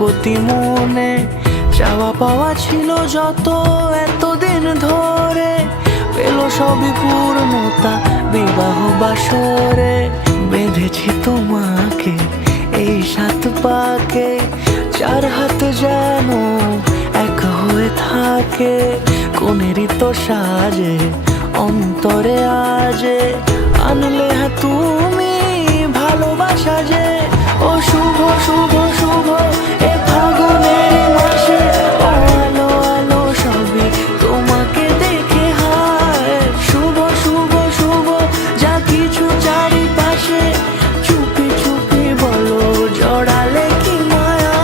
প্রতি মনে চাওয়া পাওয়া ছিল যত এতদিন ধরে, পেল সবই পূর্ণতা বিবাহ বাসরে। বেঁধেছি তোমাকে এই 7 পাকে, 4 হাত যেন এক হয়ে থাকে। কোনেরই তো সাজে অন্তরে আজে, আনলে তুমি ভালোবাসা যে। ও শুভ শুভ শুভ এ ফাগুনের মাসে, আলো আলো সবই তোমাকে দেখে হায়। শুভ শুভ শুভ যা কিছু চারিপাশে, চুপি চুপি বলো জড়ালে কি মায়া।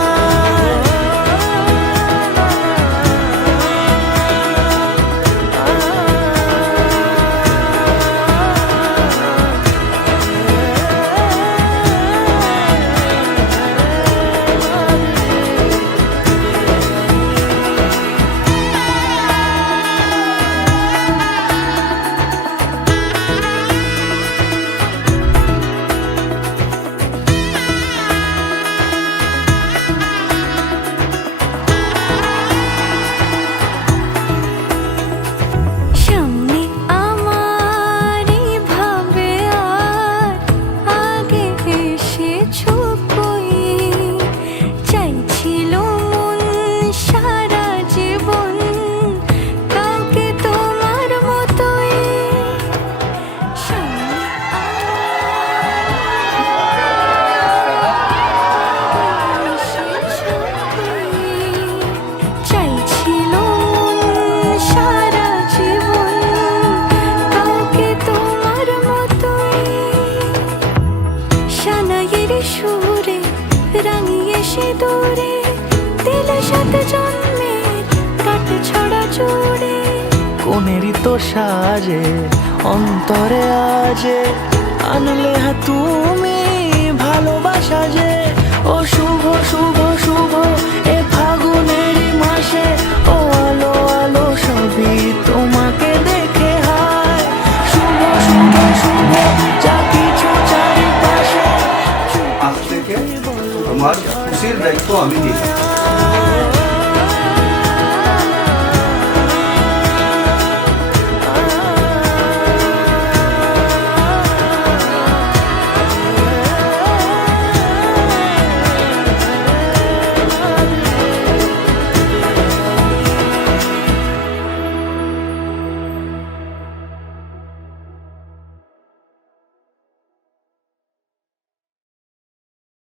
সুরে রাঙিয়ে সে দূরে দিল 7 জন্মের কাট ছড়া জুড়ে। কোনেরই তো সাজে অন্তরে আজে, আনলে তুমি ভালোবাসা যে। ও শুভ শুভ শুভ এ ফাগুনের মাসে, ও আলো আলো সবই তোমাকে দেখে হায়। শুভ শুভ শুভ যা কিছু চারিপাশে, আজ থেকে তোমার খুশির দায়িত্ব আমি নিই।